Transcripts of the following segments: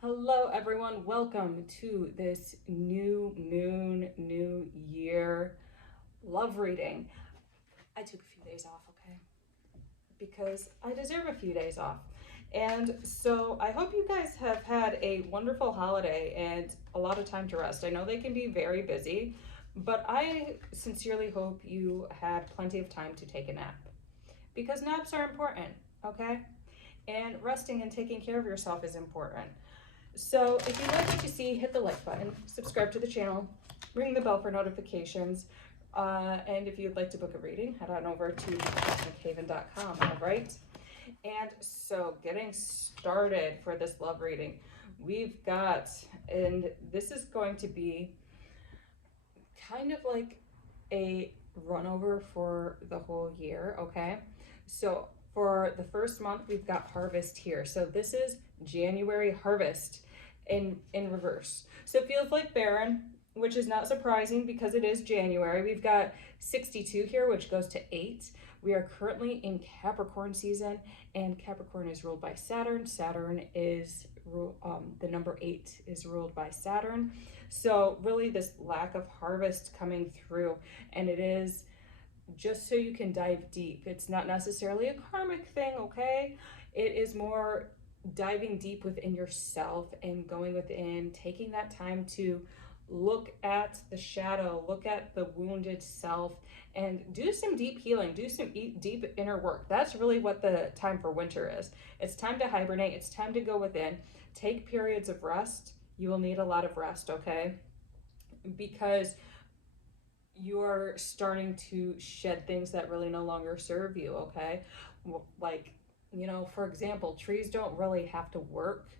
Hello, everyone. Welcome to this new moon, new year love reading. I took a few days off, okay? Because I deserve a few days off. And so I hope you guys have had a wonderful holiday and a lot of time to rest. I know they can be very busy, but I sincerely hope you had plenty of time to take a nap because naps are important, okay? And resting and taking care of yourself is important. So if you like what you see, hit the like button, subscribe to the channel, ring the bell for notifications, and if you'd like to book a reading, head on over to cosmichaven.com, all right? And so getting started for this love reading, we've got, and this is going to be kind of like a run over for the whole year, okay? So for the first month, we've got harvest here. So this is January harvest in reverse. So it feels like barren, which is not surprising because it is January. We've got 62 here, which goes to 8. We are currently in Capricorn season, and Capricorn is ruled by Saturn. Saturn is the number 8 is ruled by Saturn. So really this lack of harvest coming through, and it is just so you can dive deep. It's not necessarily a karmic thing, okay? It is more diving deep within yourself and going within, taking that time to look at the shadow, look at the wounded self, and do some deep healing, do some deep inner work. That's really what the time for winter is. It's time to hibernate, it's time to go within, take periods of rest. You will need a lot of rest, okay? Because you're starting to shed things that really no longer serve you, okay? Like, for example, trees don't really have to work,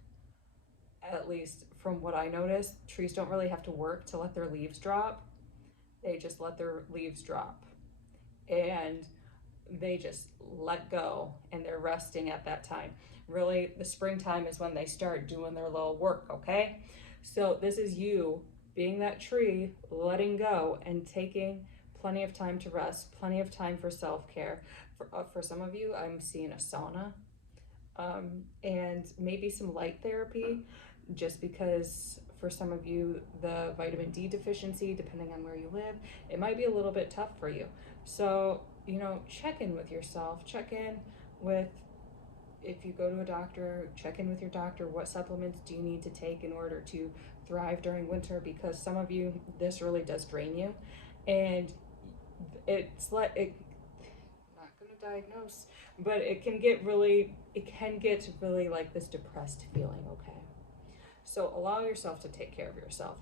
at least from what I noticed, trees don't really have to work to let their leaves drop. They just let their leaves drop. And they just let go and they're resting at that time. Really, the springtime is when they start doing their little work, okay? So this is you being that tree, letting go and taking plenty of time to rest, plenty of time for self-care. For some of you, I'm seeing a sauna, and maybe some light therapy, just because for some of you, the vitamin D deficiency, depending on where you live, it might be a little bit tough for you. So, check in with yourself, check in with, if you go to a doctor, check in with your doctor. What supplements do you need to take in order to thrive during winter? Because some of you, this really does drain you. And it's like, I'm not going to diagnose, but it can get really like this depressed feeling, okay? So allow yourself to take care of yourself.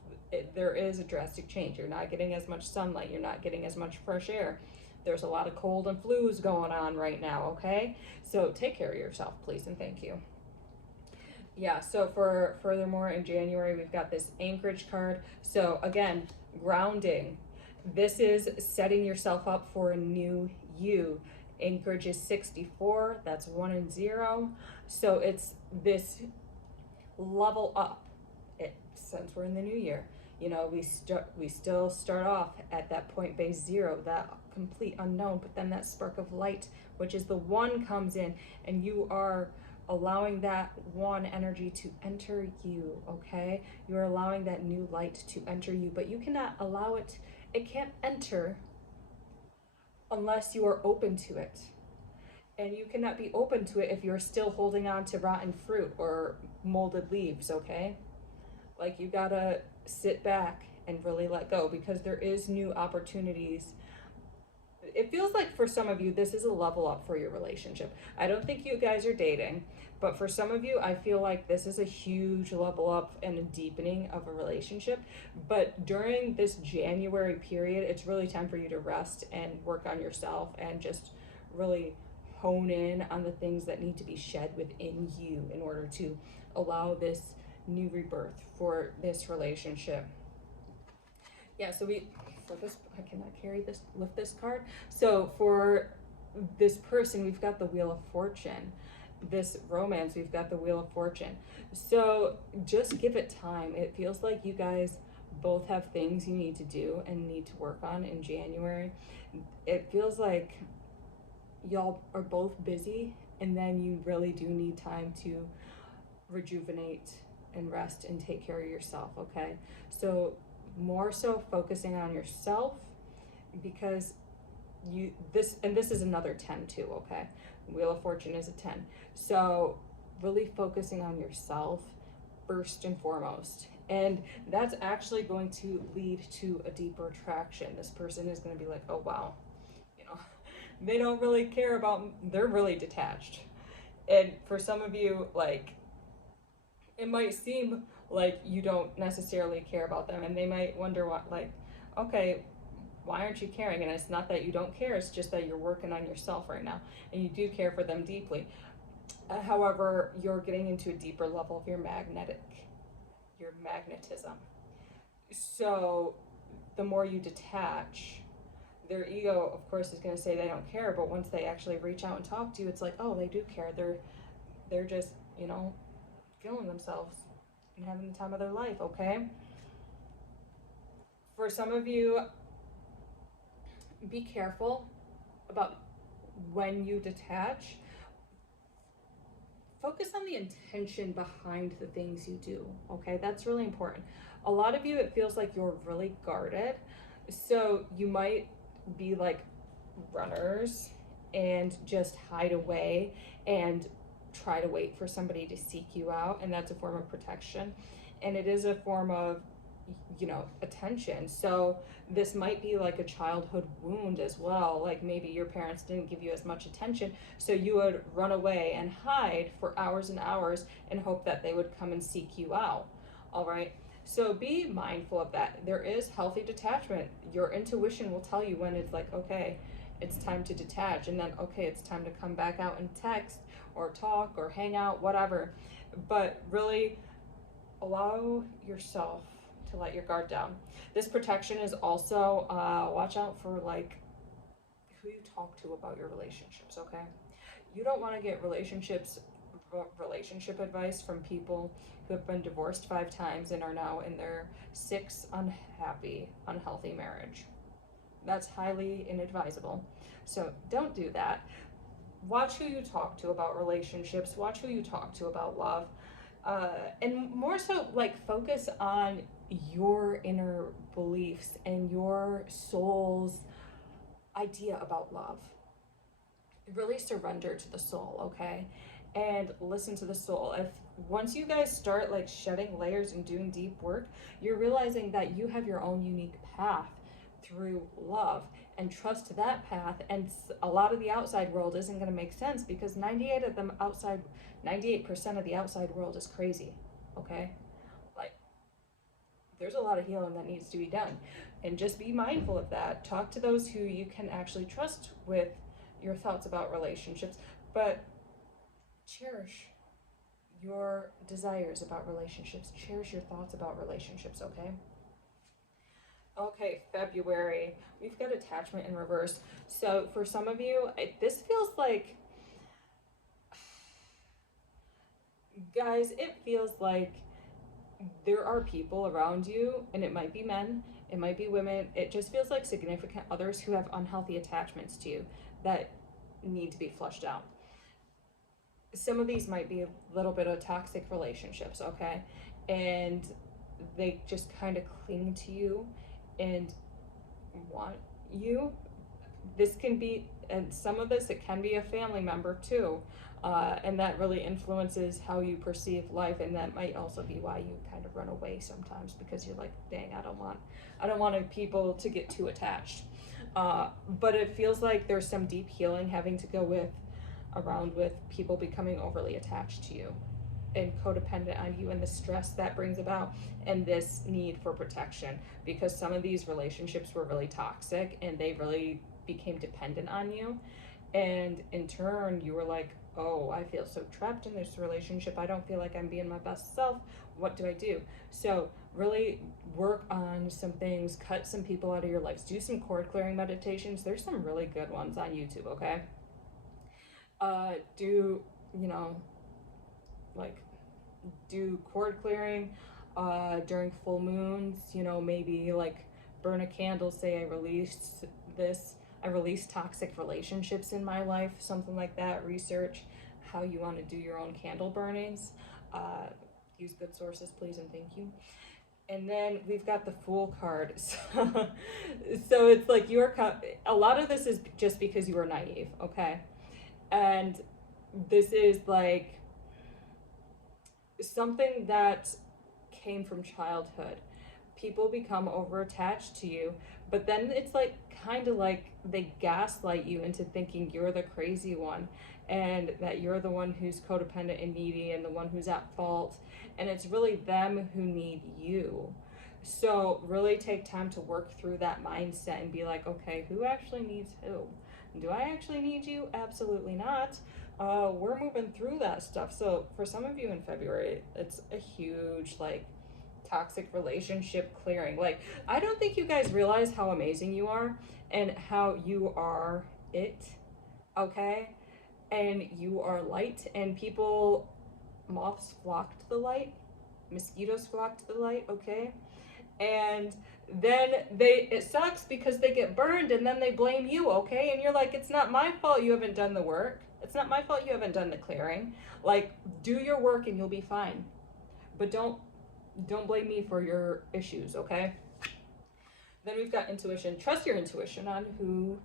There is a drastic change. You're not getting as much sunlight. You're not getting as much fresh air. There's a lot of cold and flus going on right now, okay? So take care of yourself, please, and thank you. Yeah, so for furthermore, in January, we've got this Anchorage card. So again, grounding. This is setting yourself up for a new you. Anchorage is 64, that's 1 and 0. So it's this level up. Since we're in the new year, we still start off at that point base 0, that complete unknown, but then that spark of light, which is the 1, comes in, and you are allowing that 1 energy to enter you, okay? You're allowing that new light to enter you, but you cannot allow it can't enter unless you are open to it. And you cannot be open to it if you're still holding on to rotten fruit or molded leaves, okay? Like, you gotta sit back and really let go, because there is new opportunities. It feels like for some of you, this is a level up for your relationship. I don't think you guys are dating, but for some of you, I feel like this is a huge level up and a deepening of a relationship. But during this January period, it's really time for you to rest and work on yourself and just really hone in on the things that need to be shed within you in order to allow this new rebirth for this relationship. Yeah, so for this, I cannot lift this card. So for this person, we've got the Wheel of Fortune. This romance, we've got the Wheel of Fortune. So just give it time. It feels like you guys both have things you need to do and need to work on in January. It feels like y'all are both busy, and then you really do need time to rejuvenate and rest and take care of yourself, okay? So more so focusing on yourself, because this is another 10 too, okay? Wheel of Fortune is a 10. So really focusing on yourself first and foremost. And that's actually going to lead to a deeper attraction. This person is going to be like, oh wow, you know, they don't really care about, they're really detached. And for some of you, like, it might seem like you don't necessarily care about them, and they might wonder what, like, okay, why aren't you caring? And it's not that you don't care, it's just that you're working on yourself right now, and you do care for them deeply. However, you're getting into a deeper level of your magnetism. So the more you detach, their ego, of course, is going to say they don't care, but once they actually reach out and talk to you, it's like, oh, they do care. They're just, you know, feeling themselves and having the time of their life, okay? For some of you, be careful about when you detach. Focus on the intention behind the things you do, okay? That's really important. A lot of you, it feels like you're really guarded. So you might be like runners and just hide away and try to wait for somebody to seek you out, and that's a form of protection, and it is a form of, you know, attention. So this might be like a childhood wound as well, like maybe your parents didn't give you as much attention, so you would run away and hide for hours and hours and hope that they would come and seek you out. All right, so be mindful of that. There is healthy detachment. Your intuition will tell you when it's like, okay, it's time to detach, and then okay, it's time to come back out and text or talk or hang out, whatever. But really allow yourself to let your guard down. This protection is also, watch out for like who you talk to about your relationships, okay? You don't want to get relationship advice from people who have been divorced 5 times and are now in their 6th unhealthy marriage. That's highly inadvisable. So don't do that. Watch who you talk to about relationships. Watch who you talk to about love. And more so, like, focus on your inner beliefs and your soul's idea about love. Really surrender to the soul, okay? And listen to the soul. If once you guys start like shedding layers and doing deep work, you're realizing that you have your own unique path through love, and trust that path. And a lot of the outside world isn't going to make sense, because 98% of the outside world is crazy, okay? Like, there's a lot of healing that needs to be done, and just be mindful of that. Talk to those who you can actually trust with your thoughts about relationships, but cherish your desires about relationships. Cherish your thoughts about relationships, okay? Okay, February. We've got attachment in reverse. So for some of you, this feels like, guys, it feels like there are people around you, and it might be men, it might be women. It just feels like significant others who have unhealthy attachments to you that need to be flushed out. Some of these might be a little bit of toxic relationships, okay? And they just kind of cling to you and want you. This can be, and some of this, it can be a family member too. And that really influences how you perceive life, and that might also be why you kind of run away sometimes, because you're like, dang, I don't want people to get too attached. But it feels like there's some deep healing having to go with people becoming overly attached to you and codependent on you, and the stress that brings about, and this need for protection, because some of these relationships were really toxic and they really became dependent on you, and in turn you were like, oh, I feel so trapped in this relationship, I don't feel like I'm being my best self, what do I do? So really work on some things, cut some people out of your lives, do some cord clearing meditations. There's some really good ones on YouTube, okay? Do, you know, like, do cord clearing during full moons, you know, maybe like burn a candle, say I released toxic relationships in my life, something like that. Research how you want to do your own candle burnings. Use good sources, please, and thank you. And then we've got the Fool card. So it's like a lot of this is just because you are naive, okay? And this is like something that came from childhood. People become overattached to you, but then it's like kind of like they gaslight you into thinking you're the crazy one and that you're the one who's codependent and needy and the one who's at fault, and it's really them who need you. So really take time to work through that mindset and be like, okay, who actually needs who? Do I actually need you? Absolutely not. We're moving through that stuff. So for some of you in February, it's a huge like toxic relationship clearing. Like, I don't think you guys realize how amazing you are and how you are it, okay? And you are light, and moths flock to the light, mosquitoes flock to the light, okay? And then it sucks because they get burned and then they blame you, okay? And you're like, it's not my fault you haven't done the work. It's not my fault you haven't done the clearing. Like, do your work and you'll be fine. But don't blame me for your issues, okay? Then we've got intuition. Trust your intuition on who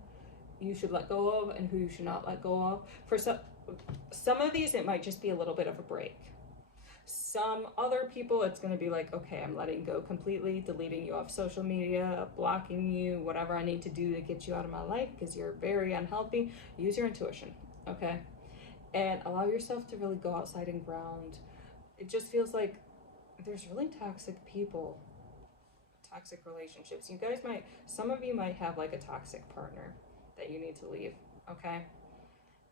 you should let go of and who you should not let go of. For some of these, it might just be a little bit of a break. Some other people, it's going to be like, okay, I'm letting go completely, deleting you off social media, blocking you, whatever I need to do to get you out of my life because you're very unhealthy. Use your intuition, okay? And allow yourself to really go outside and ground. It just feels like there's really toxic people, toxic relationships. Some of you might have like a toxic partner that you need to leave, okay?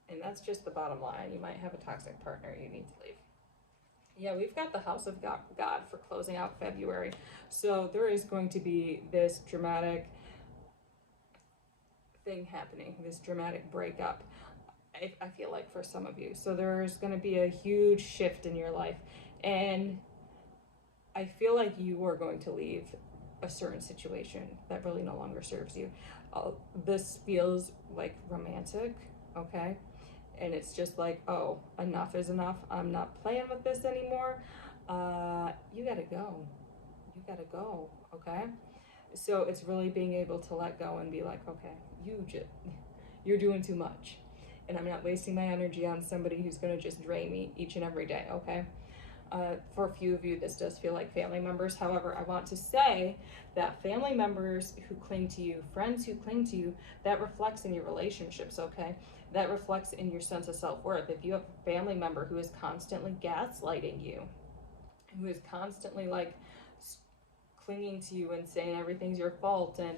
And that's just the bottom line. You might have a toxic partner you need to leave. Yeah, we've got the House of God for closing out February. So there is going to be this dramatic thing happening, this dramatic breakup, I feel like, for some of you. So there's going to be a huge shift in your life. And I feel like you are going to leave a certain situation that really no longer serves you. This feels like romantic, okay? And it's just like, oh, enough is enough. I'm not playing with this anymore. You gotta go. You gotta go, okay? So it's really being able to let go and be like, okay, you're doing too much. And I'm not wasting my energy on somebody who's gonna just drain me each and every day, okay? For a few of you, this does feel like family members. However, I want to say that family members who cling to you, friends who cling to you, that reflects in your relationships, okay? That reflects in your sense of self-worth. If you have a family member who is constantly gaslighting you, who is constantly like clinging to you and saying everything's your fault and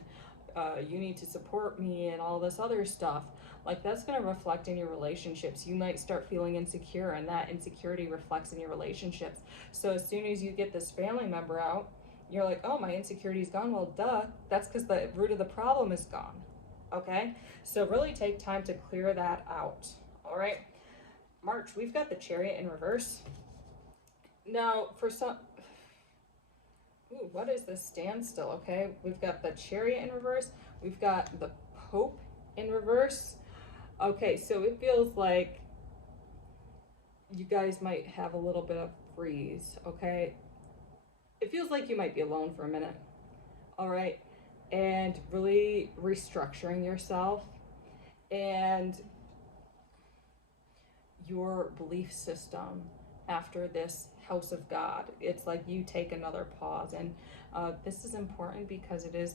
you need to support me and all this other stuff, like that's going to reflect in your relationships. You might start feeling insecure, and that insecurity reflects in your relationships. So as soon as you get this family member out, you're like, oh, my insecurity's gone. Well, duh, that's because the root of the problem is gone, okay? So really take time to clear that out, all right? March, we've got the Chariot in reverse. Now, for some... Ooh, what is this standstill, okay? We've got the Chariot in reverse. We've got the Pope in reverse. Okay, so it feels like you guys might have a little bit of freeze, okay? It feels like you might be alone for a minute, all right? And really restructuring yourself and your belief system after this House of God. It's like you take another pause, and this is important because it is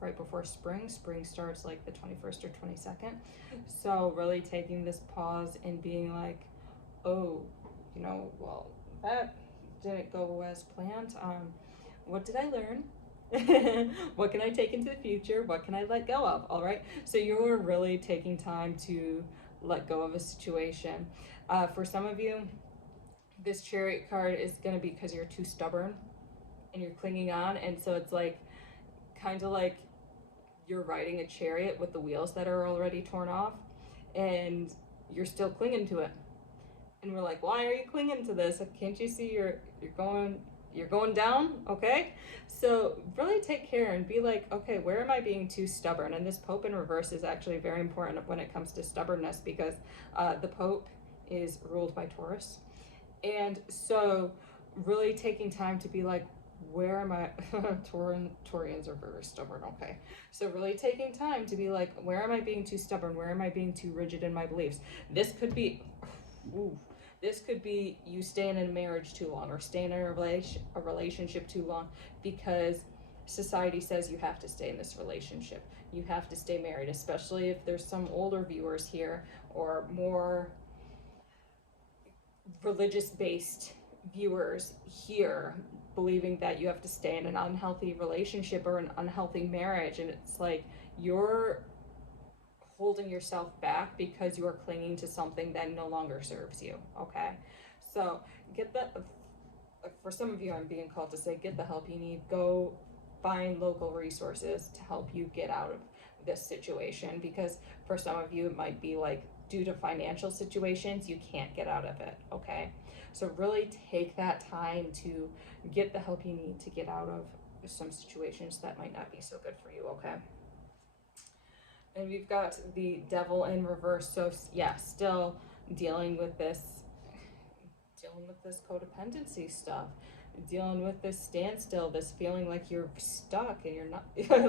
right before spring. Spring starts like the 21st or 22nd. So really taking this pause and being like, oh, well, that didn't go as planned. What did I learn? What can I take into the future? What can I let go of? All right. So you're really taking time to let go of a situation. For some of you, this Chariot card is going to be because you're too stubborn and you're clinging on. And so it's like, kind of like you're riding a chariot with the wheels that are already torn off and you're still clinging to it. And we're like, why are you clinging to this? Can't you see you're going down? Okay. So really take care and be like, okay, where am I being too stubborn? And this Pope in reverse is actually very important when it comes to stubbornness, because the Pope is ruled by Taurus. And so really taking time to be like, where am I? Taurians are very stubborn, okay? So really taking time to be like, where am I being too stubborn? Where am I being too rigid in my beliefs? This could be, ooh, this could be you staying in a marriage too long, or staying in a relationship too long because society says you have to stay in this relationship. You have to stay married, especially if there's some older viewers here or more religious based viewers here, believing that you have to stay in an unhealthy relationship or an unhealthy marriage. And it's like you're holding yourself back because you are clinging to something that no longer serves you. Okay, so get the, for some of you, I'm being called to say, get the help you need. Go find local resources to help you get out of this situation, because for some of you it might be like, due to financial situations, you can't get out of it. Okay, so really take that time to get the help you need to get out of some situations that might not be so good for you. Okay, and we've got the devil in reverse. So yeah, still dealing with this codependency stuff, dealing with this standstill, this feeling like you're stuck and you're not,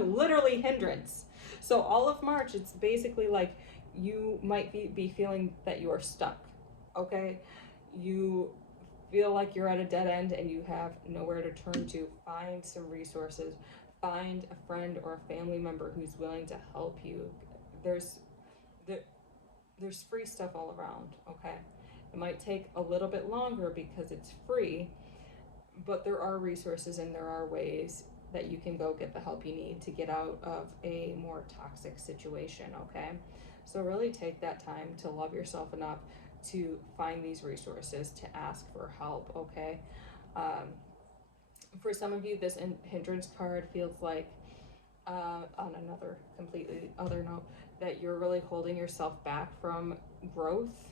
literally hindrance. So all of March, it's basically like you might be feeling that you are stuck. Okay, you feel like you're at a dead end and you have nowhere to turn to. Find some resources, find a friend or a family member who's willing to help you. There's there's free stuff all around. Okay, it might take a little bit longer because it's free, but there are resources and there are ways that you can go get the help you need to get out of a more toxic situation. Okay, so really take that time to love yourself enough to find these resources, to ask for help. Okay, for some of you, this hindrance card feels like, on another completely other note, that you're really holding yourself back from growth,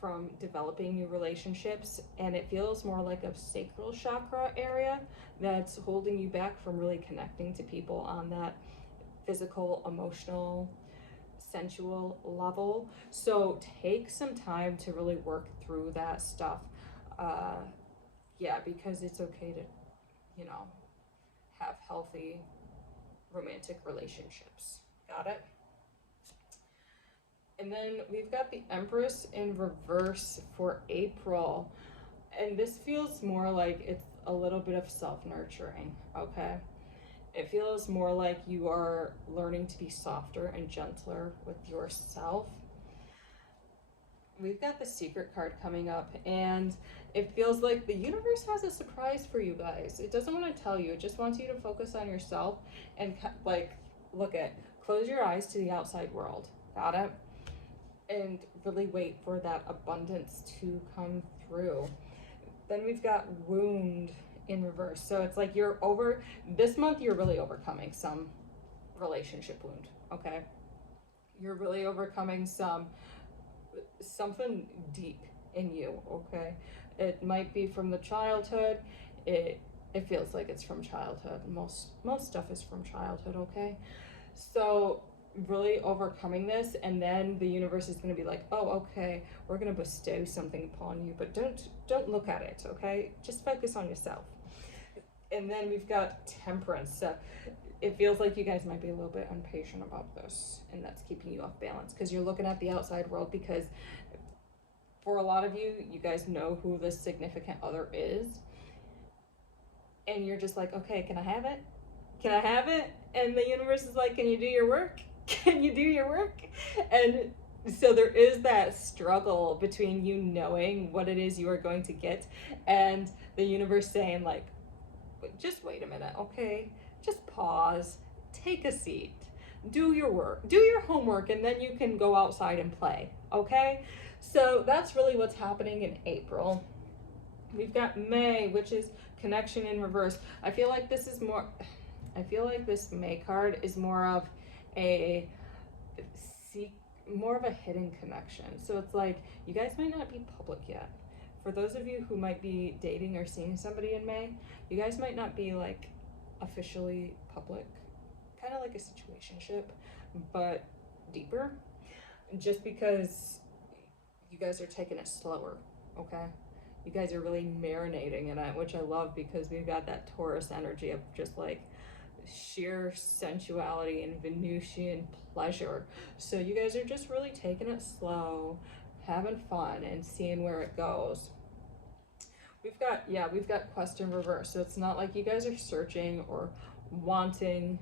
from developing new relationships, and it feels more like a sacral chakra area that's holding you back from really connecting to people on that physical, emotional, sensual level. So take some time to really work through that stuff. Yeah, because it's okay to, have healthy romantic relationships. Got it? And then we've got the Empress in reverse for April. And this feels more like it's a little bit of self-nurturing, okay? It feels more like you are learning to be softer and gentler with yourself. We've got the Secret card coming up, and it feels like the universe has a surprise for you guys. It doesn't want to tell you, it just wants you to focus on yourself and close your eyes to the outside world. Got it? And really wait for that abundance to come through. Then we've got Wound in reverse. So it's like this month you're really overcoming some relationship wound, okay? You're really overcoming something deep in you, okay? It might be from the childhood. It feels like it's from childhood. Most stuff is from childhood, okay? So really overcoming this, and then the universe is going to be like, oh, okay, we're going to bestow something upon you, but don't look at it, okay? Just focus on yourself. And then we've got Temperance. So it feels like you guys might be a little bit impatient about this, and that's keeping you off balance because you're looking at the outside world, because for a lot of you, you guys know who this significant other is, and you're just like, okay, can I have it? Can I have it? And the universe is like, can you do your work? Can you do your work? And so there is that struggle between you knowing what it is you are going to get and the universe saying like, just wait a minute, okay? Just pause, take a seat, do your work, do your homework, and then you can go outside and play, okay? So that's really what's happening in April. We've got May, which is Connection in reverse. I feel like this May card is more of a hidden connection. So it's like you guys might not be public yet. For those of you who might be dating or seeing somebody in May, you guys might not be like officially public, kind of like a situationship, but deeper, just because you guys are taking it slower, okay? You guys are really marinating in it, which I love because we've got that Taurus energy of just like sheer sensuality and Venusian pleasure. So you guys are just really taking it slow, having fun, and seeing where it goes. We've got quest in reverse. So it's not like you guys are searching or wanting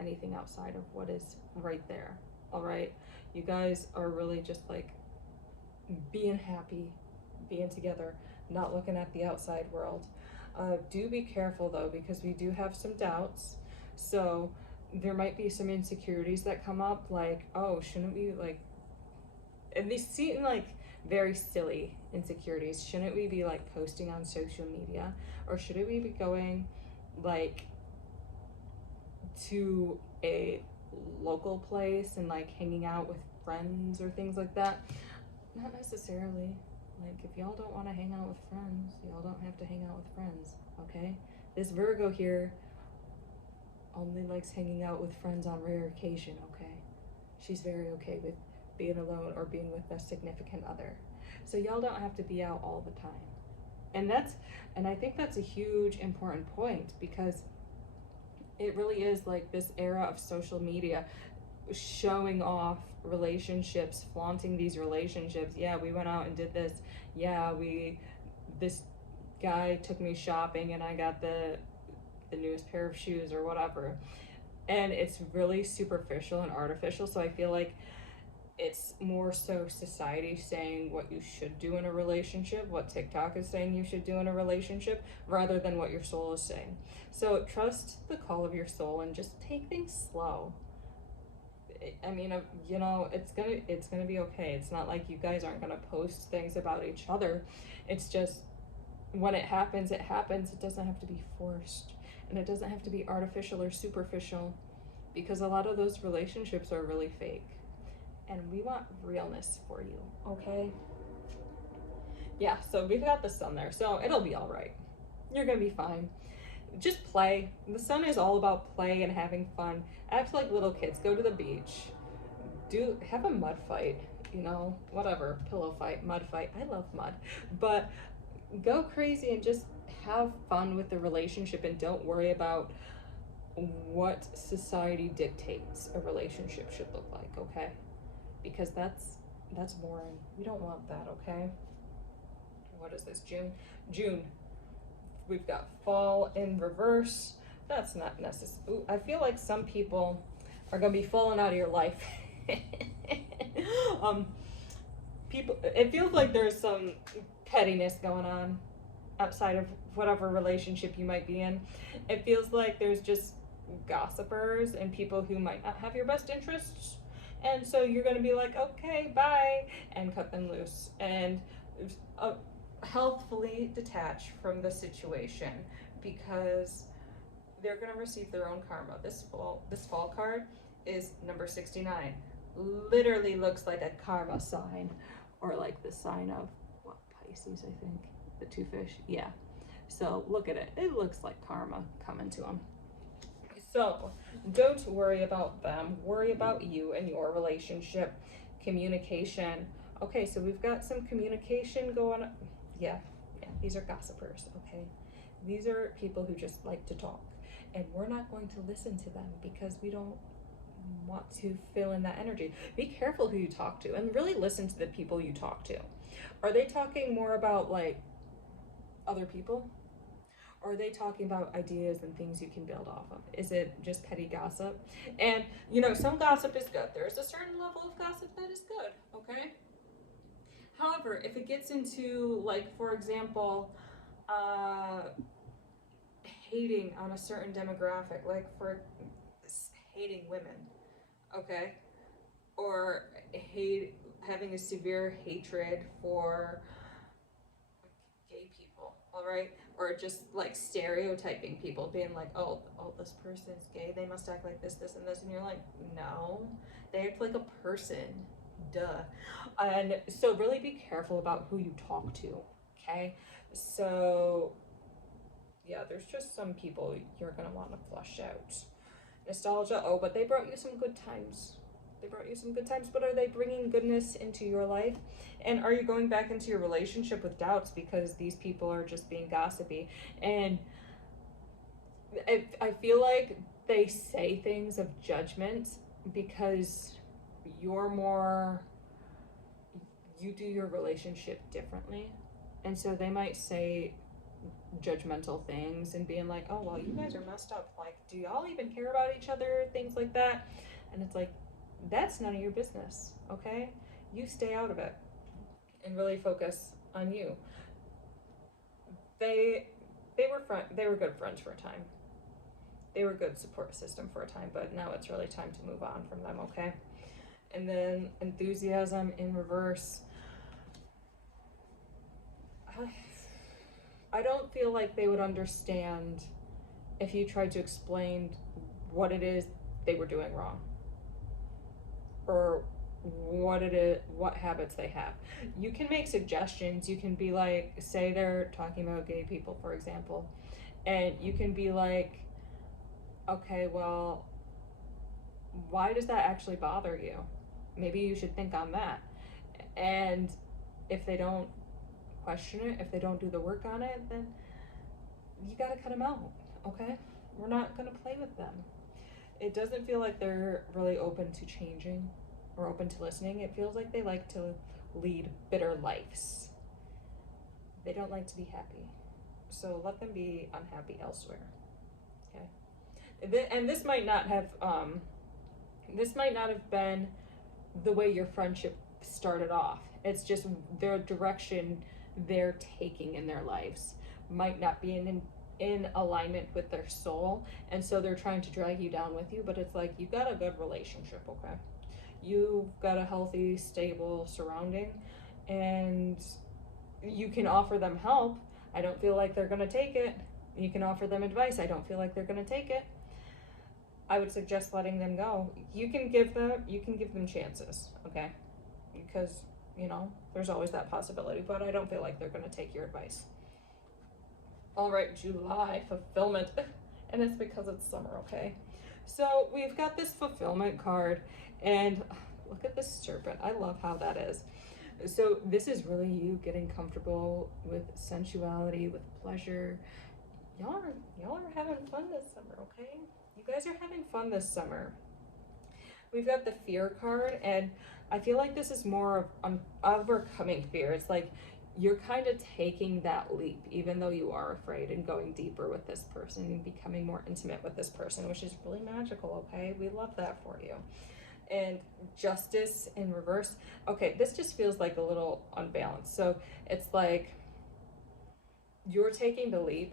anything outside of what is right there. All right, you guys are really just like being happy, being together, not looking at the outside world. Do be careful though, because we do have some doubts. So there might be some insecurities that come up, like, oh, shouldn't we like, and these seem like very silly insecurities. Shouldn't we be like posting on social media, or shouldn't we be going like to a local place and like hanging out with friends or things like that? Not necessarily. Like, if y'all don't want to hang out with friends, y'all don't have to hang out with friends, okay? This Virgo here only likes hanging out with friends on rare occasion, okay? She's very okay with being alone or being with a significant other. So y'all don't have to be out all the time. And I think that's a huge important point, because it really is like this era of social media showing off relationships, flaunting these relationships. Yeah, we went out and did this. Yeah, this guy took me shopping and I got the newest pair of shoes or whatever. And it's really superficial and artificial. So I feel like it's more so society saying what you should do in a relationship, what TikTok is saying you should do in a relationship, rather than what your soul is saying. So trust the call of your soul and just take things slow. I mean, you know, it's gonna be okay. It's not like you guys aren't gonna post things about each other. It's just when it happens, it happens. It doesn't have to be forced, and it doesn't have to be artificial or superficial, because a lot of those relationships are really fake, and we want realness for you. Okay? Yeah. So we've got the sun there, so it'll be all right. You're gonna be fine. Just play. The sun is all about play and having fun. Act like little kids. Go to the beach. Have a mud fight, you know, whatever. Pillow fight, mud fight. I love mud. But go crazy and just have fun with the relationship, and don't worry about what society dictates a relationship should look like, okay? Because that's boring. We don't want that, okay? What is this? June. We've got fall in reverse. That's not necessary. I feel like some people are gonna be falling out of your life. It feels like there's some pettiness going on outside of whatever relationship you might be in. It feels like there's just gossipers and people who might not have your best interests. And so you're gonna be like, okay, bye, and cut them loose. And healthfully detach from the situation, because they're going to receive their own karma. This fall card is number 69. Literally looks like a karma sign, or like the sign of what, Pisces, I think, the two fish. Yeah. So look at it. It looks like karma coming to them. So don't worry about them. Worry about you and your relationship. Communication. Okay, so we've got some communication going on. Yeah, these are gossipers, okay? These are people who just like to talk, and we're not going to listen to them because we don't want to fill in that energy. Be careful who you talk to, and really listen to the people you talk to. Are they talking more about like other people? Or are they talking about ideas and things you can build off of? Is it just petty gossip? And you know, some gossip is good. There's a certain level of gossip that is good, okay? However, if it gets into, like, for example, hating on a certain demographic, like for hating women, okay, or having a severe hatred for gay people, all right, or just like stereotyping people, being like, oh, this person's gay, they must act like this, and this, and you're like, no, they act like a person. Duh. And so really be careful about who you talk to, okay? So yeah, there's just some people you're gonna want to flush out. Nostalgia, oh, but they brought you some good times. They brought you some good times, but are they bringing goodness into your life? And are you going back into your relationship with doubts because these people are just being gossipy? And I feel like they say things of judgment because you're more, you do your relationship differently. And so they might say judgmental things and being like, oh, well, you guys are messed up. Like, do y'all even care about each other? Things like that. And it's like, that's none of your business, okay? You stay out of it and really focus on you. They were good friends for a time. They were a good support system for a time, but now it's really time to move on from them, okay? And then enthusiasm in reverse. I don't feel like they would understand if you tried to explain what it is they were doing wrong or what habits they have. You can make suggestions. You can be like, say they're talking about gay people, for example, and you can be like, okay, well, why does that actually bother you? Maybe you should think on that. And if they don't question it, if they don't do the work on it, then you gotta cut them out, okay? We're not gonna play with them. It doesn't feel like they're really open to changing or open to listening. It feels like they like to lead bitter lives. They don't like to be happy. So let them be unhappy elsewhere, okay? And this might not have been the way your friendship started off. It's just their direction they're taking in their lives might not be in alignment with their soul, and so they're trying to drag you down with you. But it's like, you've got a good relationship, okay? You've got a healthy, stable surrounding, and you can offer them help. I don't feel like they're gonna take it. You can offer them advice. I don't feel like they're gonna take it. I would suggest letting them go. You can give them chances, okay? Because, there's always that possibility, but I don't feel like they're gonna take your advice. All right, July, fulfillment. And it's because it's summer, okay? So we've got this fulfillment card, and look at this serpent. I love how that is. So this is really you getting comfortable with sensuality, with pleasure. Y'all are having fun this summer, okay? You guys are having fun this summer. We've got the fear card, and I feel like this is more of overcoming fear. It's like you're kind of taking that leap, even though you are afraid, and going deeper with this person and becoming more intimate with this person, which is really magical, okay? We love that for you. And justice in reverse. Okay, this just feels like a little unbalanced. So it's like you're taking the leap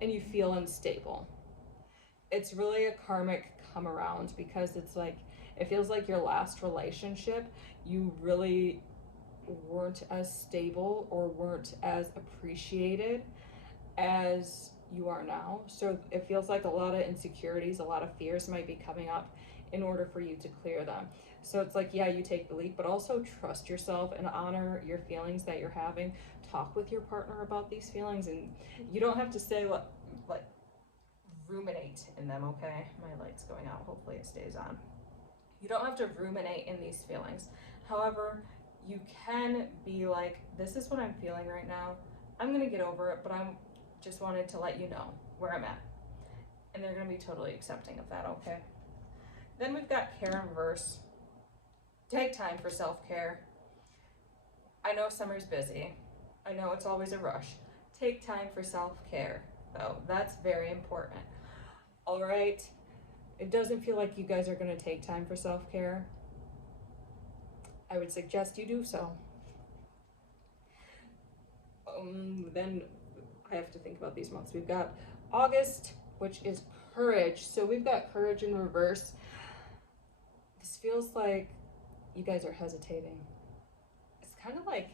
and you feel unstable. It's really a karmic come around, because it's like, it feels like your last relationship, you really weren't as stable or weren't as appreciated as you are now. So it feels like a lot of insecurities, a lot of fears might be coming up in order for you to clear them. So it's like, yeah, you take the leap, but also trust yourself and honor your feelings that you're having. Talk with your partner about these feelings, and you don't have to say like ruminate in them, okay? My light's going out, hopefully it stays on. You don't have to ruminate in these feelings. However, you can be like, this is what I'm feeling right now. I'm gonna get over it, but I'm just wanted to let you know where I'm at. And they're gonna be totally accepting of that, okay? Then we've got care in reverse. Take time for self-care. I know summer's busy. I know it's always a rush. Take time for self-care, though. That's very important. All right? It doesn't feel like you guys are going to take time for self-care. I would suggest you do so. Then I have to think about these months. We've got August, which is courage. So we've got courage in reverse. This feels like you guys are hesitating. It's kind of like,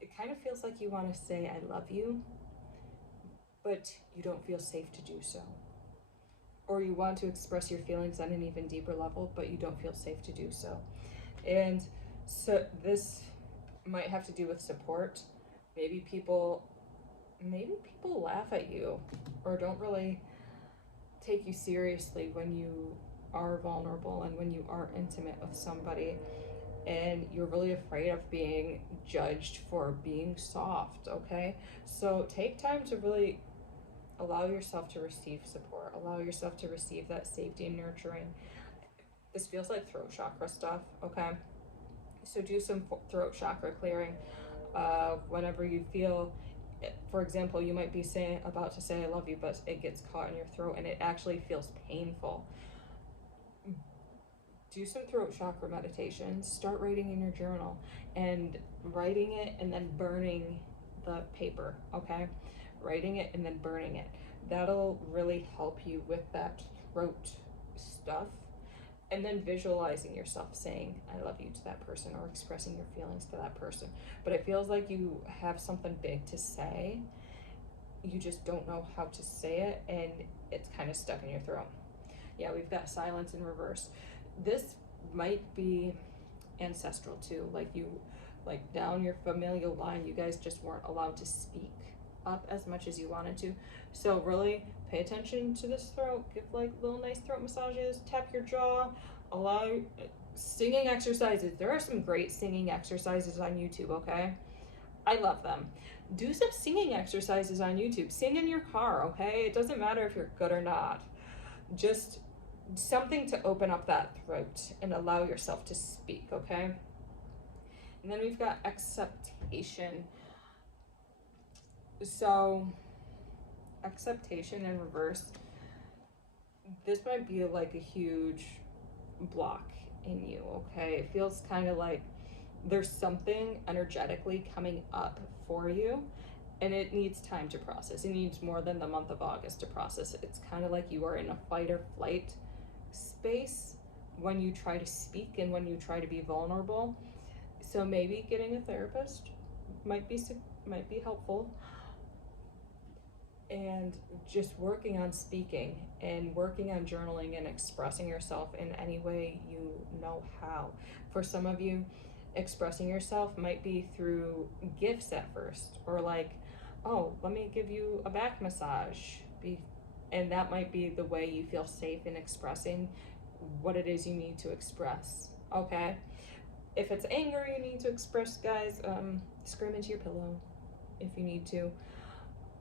it kind of feels like you want to say I love you, but you don't feel safe to do so. Or you want to express your feelings on an even deeper level, but you don't feel safe to do so. And so this might have to do with support. Maybe people laugh at you or don't really take you seriously when you are vulnerable and when you are intimate with somebody, and you're really afraid of being judged for being soft, okay? So take time to really allow yourself to receive support, allow yourself to receive that safety and nurturing. This feels like throat chakra stuff, okay? So do some throat chakra clearing whenever you feel, for example, you might be about to say I love you, but it gets caught in your throat and it actually feels painful. Do some throat chakra meditations. Start writing in your journal, and writing it and then burning the paper, okay? Writing it and then burning it. That'll really help you with that throat stuff. And then visualizing yourself saying I love you to that person, or expressing your feelings to that person. But it feels like you have something big to say, you just don't know how to say it, and it's kind of stuck in your throat. Yeah, we've got silence in reverse. This might be ancestral too, like down your familial line, you guys just weren't allowed to speak up as much as you wanted to. So really pay attention to this throat. Give like little nice throat massages, tap your jaw, allow singing exercises. There are some great singing exercises on YouTube, okay? I love them. Do some singing exercises on YouTube. Sing in your car, okay? It doesn't matter if you're good or not. Just something to open up that throat and allow yourself to speak, okay? And then we've got acceptation. So acceptation in reverse, this might be like a huge block in you, okay? It feels kind of like there's something energetically coming up for you, and it needs time to process. It needs more than the month of August to process it. It's kind of like you are in a fight or flight space when you try to speak and when you try to be vulnerable. So maybe getting a therapist might be helpful, and just working on speaking and working on journaling and expressing yourself in any way you know how. For some of you, expressing yourself might be through gifts at first, or like, oh, let me give you a back massage, and that might be the way you feel safe in expressing what it is you need to express, okay? If it's anger you need to express, guys, scream into your pillow if you need to.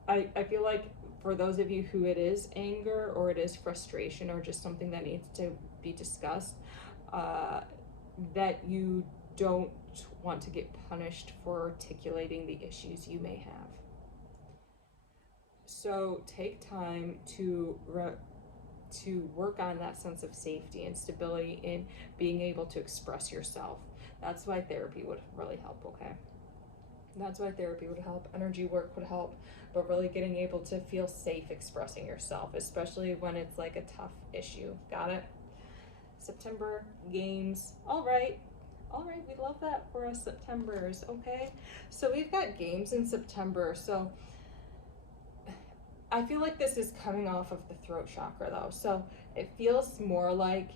I feel like for those of you who it is anger, or it is frustration, or just something that needs to be discussed, that you don't want to get punished for articulating the issues you may have. So take time to work on that sense of safety and stability in being able to express yourself. That's why therapy would really help, okay? That's why therapy would help, energy work would help, but really getting able to feel safe expressing yourself, especially when it's like a tough issue. Got it? September, games, all right, we love that for us Septembers, okay? So we've got games in September, so I feel like this is coming off of the throat chakra though, so it feels more like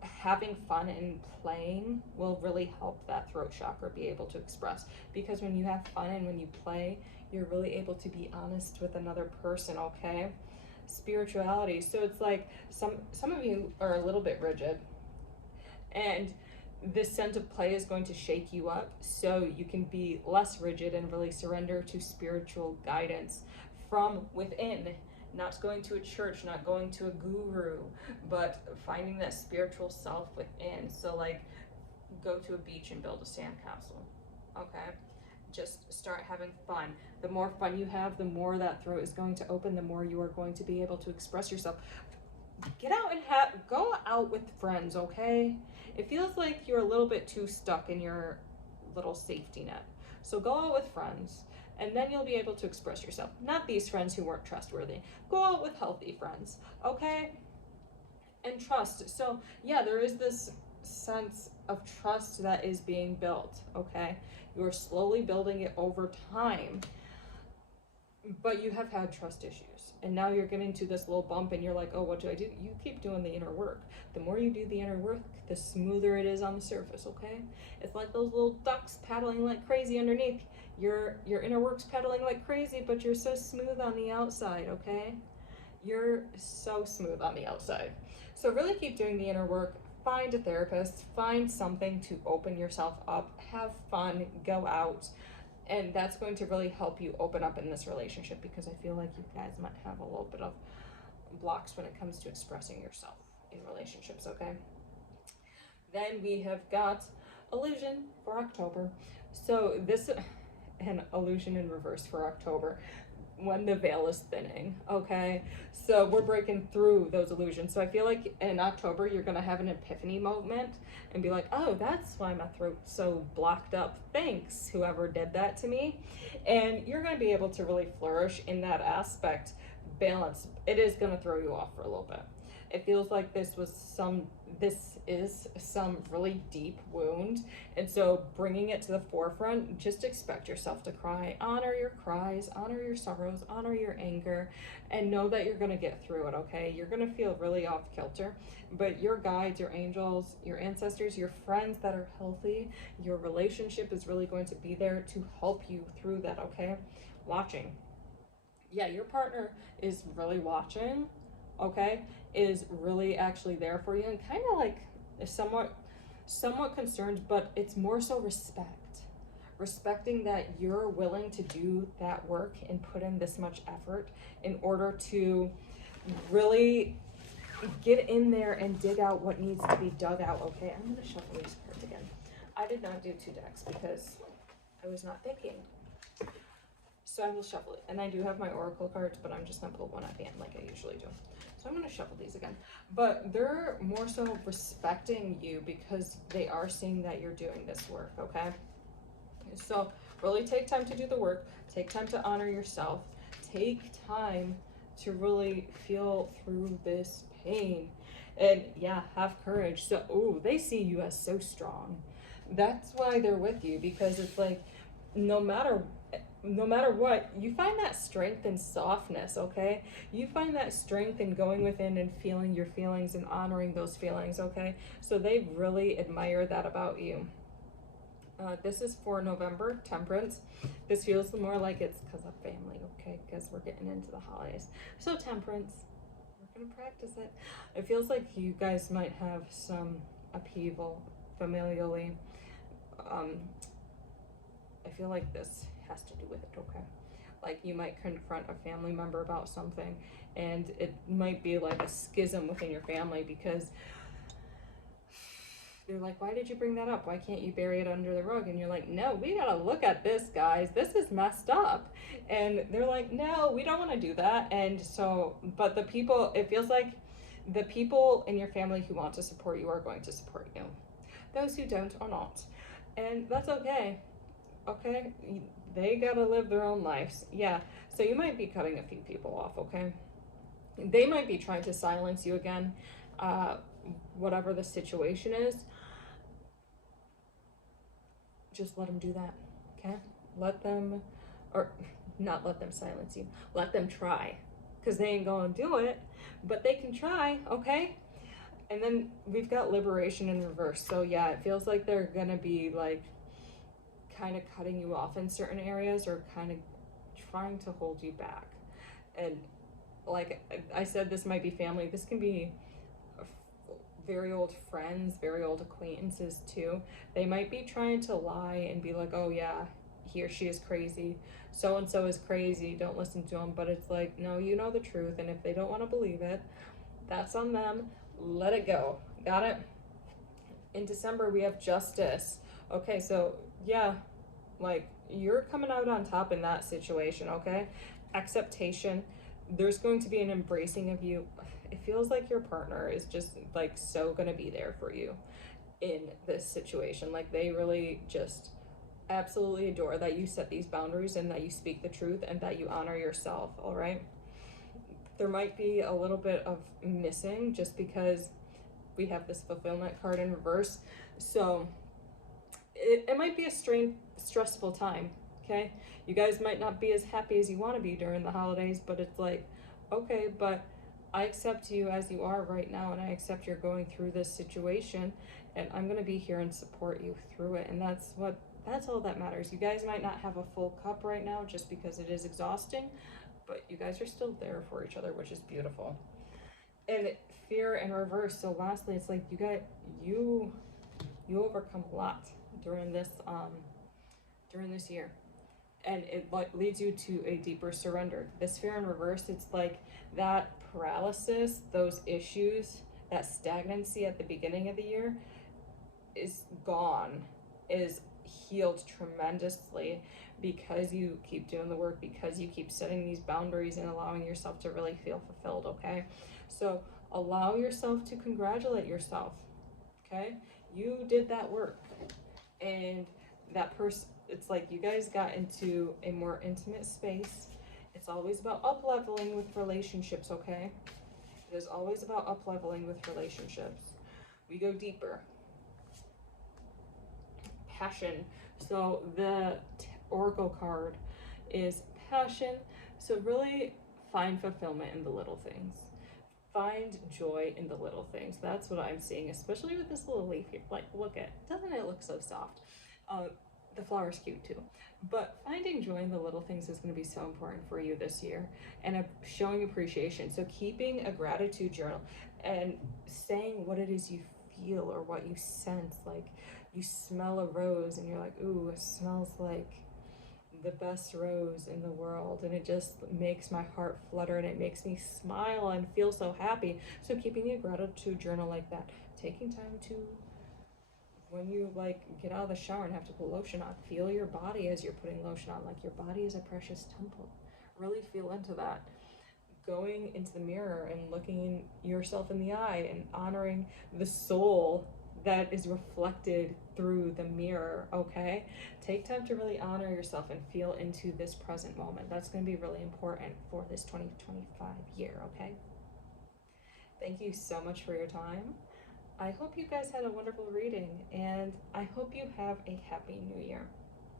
having fun and playing will really help that throat chakra be able to express, because when you have fun and when you play, you're really able to be honest with another person, okay? Spirituality, so it's like some of you are a little bit rigid, and this sense of play is going to shake you up so you can be less rigid and really surrender to spiritual guidance from within. Not going to a church, not going to a guru, but finding that spiritual self within. So like, go to a beach and build a sandcastle, okay? Just start having fun. The more fun you have, the more that throat is going to open, the more you are going to be able to express yourself. Get out and go out with friends, okay? It feels like you're a little bit too stuck in your little safety net. So go out with friends, and then you'll be able to express yourself. Not these friends who weren't trustworthy. Go out with healthy friends, okay? And trust. So yeah, there is this sense of trust that is being built, okay? You're slowly building it over time, but you have had trust issues. And now you're getting to this little bump and you're like, oh, what do I do? You keep doing the inner work. The more you do the inner work, the smoother it is on the surface, okay? It's like those little ducks paddling like crazy underneath. Your inner work's pedaling like crazy, but you're so smooth on the outside, okay? You're so smooth on the outside. So really keep doing the inner work. Find a therapist, find something to open yourself up, have fun, go out. And that's going to really help you open up in this relationship, because I feel like you guys might have a little bit of blocks when it comes to expressing yourself in relationships, okay? Then we have got illusion for October. So this, an illusion in reverse for October, when the veil is thinning, okay? So we're breaking through those illusions. So I feel like in October, you're gonna have an epiphany moment and be like, oh, that's why my throat's so blocked up. Thanks, whoever did that to me. And you're gonna be able to really flourish in that aspect. Balance, it is gonna throw you off for a little bit. It feels like this is some really deep wound. And so bringing it to the forefront, just expect yourself to cry. Honor your cries, honor your sorrows, honor your anger, and know that you're gonna get through it, okay? You're gonna feel really off kilter, but your guides, your angels, your ancestors, your friends that are healthy, your relationship is really going to be there to help you through that, okay? Watching. Yeah, your partner is really watching, okay, is really actually there for you, and kind of like somewhat concerned, but it's more so respecting that you're willing to do that work and put in this much effort in order to really get in there and dig out what needs to be dug out, okay? I'm gonna shuffle these cards again. I did not do 2 decks because I was not thinking. So I will shuffle it. And I do have my oracle cards, but I'm just gonna pull one at the end like I usually do. So I'm gonna shuffle these again. But they're more so respecting you because they are seeing that you're doing this work, okay? So really take time to do the work. Take time to honor yourself. Take time to really feel through this pain. And yeah, have courage. So, ooh, they see you as so strong. That's why they're with you, because it's like, no matter what, you find that strength and softness, okay? You find that strength in going within and feeling your feelings and honoring those feelings, okay? So they really admire that about you. This is for November, Temperance. This feels more like it's because of family, okay? Because we're getting into the holidays. So Temperance, we're going to practice it. It feels like you guys might have some upheaval familially. I feel like this has to do with it, okay? Like you might confront a family member about something, and it might be like a schism within your family because they're like, why did you bring that up? Why can't you bury it under the rug? And you're like, no, we gotta look at this, guys. This is messed up. And they're like, no, we don't want to do that. And so, but the people, it feels like the people in your family who want to support you are going to support you. Those who don't are not. And that's okay. Okay? They gotta live their own lives. Yeah. So you might be cutting a few people off, okay? They might be trying to silence you again. Whatever the situation is, just let them do that, okay? Let them, or not let them silence you, let them try, because they ain't gonna do it, but they can try, okay? And then we've got liberation in reverse. So yeah, it feels like they're gonna be like kind of cutting you off in certain areas, or kind of trying to hold you back. And like I said, this might be family. This can be very old friends, very old acquaintances too. They might be trying to lie and be like, oh yeah, he or she is crazy, so and so is crazy, don't listen to them. But it's like, no, you know the truth, and if they don't want to believe it, that's on them. Let it go. Got it? In December we have Justice. Okay, so yeah, like you're coming out on top in that situation, okay? Acceptation. There's going to be an embracing of you. It feels like your partner is just like so gonna be there for you in this situation. Like they really just absolutely adore that you set these boundaries and that you speak the truth and that you honor yourself, all right? There might be a little bit of missing just because we have this fulfillment card in reverse. So it might be a stressful time, okay? You guys might not be as happy as you want to be during the holidays, but it's like, okay, but I accept you as you are right now, and I accept you're going through this situation, and I'm going to be here and support you through it. And that's what That's all that matters. You guys might not have a full cup right now just because it is exhausting, but you guys are still there for each other, which is beautiful. And fear in reverse. So lastly, it's like you overcome a lot during this year, and it leads you to a deeper surrender. This fear in reverse, it's like that paralysis, those issues, that stagnancy at the beginning of the year is gone, is healed tremendously because you keep doing the work, because you keep setting these boundaries and allowing yourself to really feel fulfilled, okay? So allow yourself to congratulate yourself, okay? You did that work. And that person, it's like you guys got into a more intimate space. It's always about up leveling with relationships, okay? It is always about up leveling with relationships. We go deeper. Passion. So the Oracle card is passion. So really find fulfillment in the little things. Find joy in the little things. That's what I'm seeing, especially with this little leaf here. Like, look at, doesn't it look so soft? The flower's cute too. But finding joy in the little things is going to be so important for you this year, and showing appreciation. So keeping a gratitude journal and saying what it is you feel or what you sense. Like, you smell a rose and you're like, ooh, it smells like the best rose in the world, and it just makes my heart flutter and it makes me smile and feel so happy. So keeping a gratitude journal like that, taking time to, when you like get out of the shower and have to put lotion on, feel your body as you're putting lotion on. Like, your body is a precious temple. Really feel into that. Going into the mirror and looking yourself in the eye and honoring the soul that is reflected through the mirror, okay? Take time to really honor yourself and feel into this present moment. That's going to be really important for this 2025 year, okay? Thank you so much for your time. I hope you guys had a wonderful reading, and I hope you have a happy new year.